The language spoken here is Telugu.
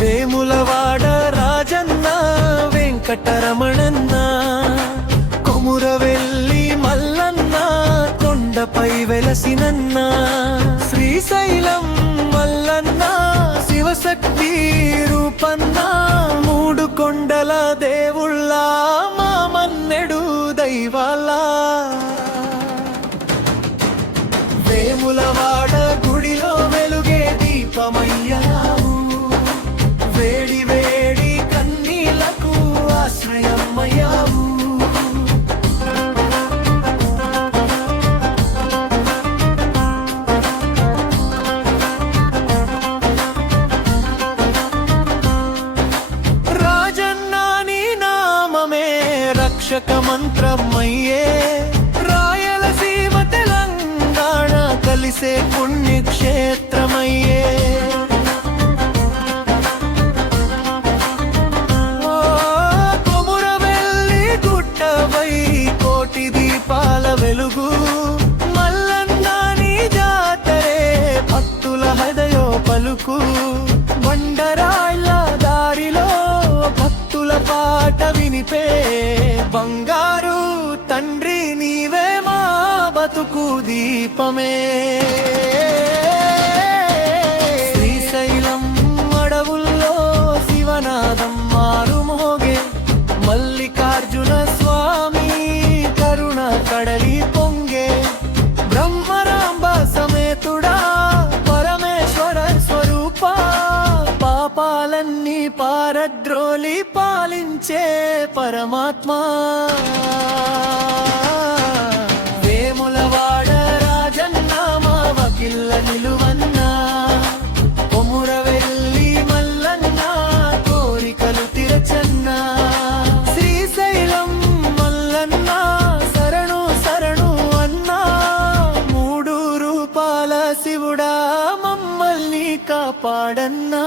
వేములవాడ రాజన్న వెంకటరమణన్న కొమురవెల్లి మల్లన్న కొండపై వెలసినన్న శ్రీశైలం మల్లన్న శివశక్తి రూపన్న మూడు కొండల దేవుళ్ళ మామన్నెడు దైవాలా వేములవాడ గుడిలో వెలుగే దీపమయ్యావు వేడి వేడి కన్నీలకు ఆశ్రయమయ్యావు రాజన్నా నీ నామమే రక్షక మంత్రమయ్యే రాయలసీమ తెలంగాణ కలిసే పుణ్యక్షేత్రమయ్యే కొమురవెల్లి గుట్టపై కోటి దీపాల వెలుగు మల్లన్న నీ జాతరే భక్తుల హృదయో పలుకు బండరాళ్ళ దారిలో భక్తుల పాట వినిపే బంగారు తండ్రి నీవే మా బతుకు దీపమే శ్రీశైలం అడవుల్లో శివనాదం మారుమోగే మల్లికార్జున స్వామి కరుణ కడలి పొంగే బ్రహ్మరాంబ సమేతుడా పరమేశ్వర స్వరూప పాపాలన్నీ పారద్రోలి పాలించే పరమాత్మ వేములవాడ రాజన్న మా వకిల్ల నిలువన్న కొమురవెల్లి మల్లన్న కోరికలు తీర్చన్న శ్రీశైలం మల్లన్న శరణు శరణు అన్నా మూడు రూపాల శివుడా మమ్మల్ని కాపాడన్నా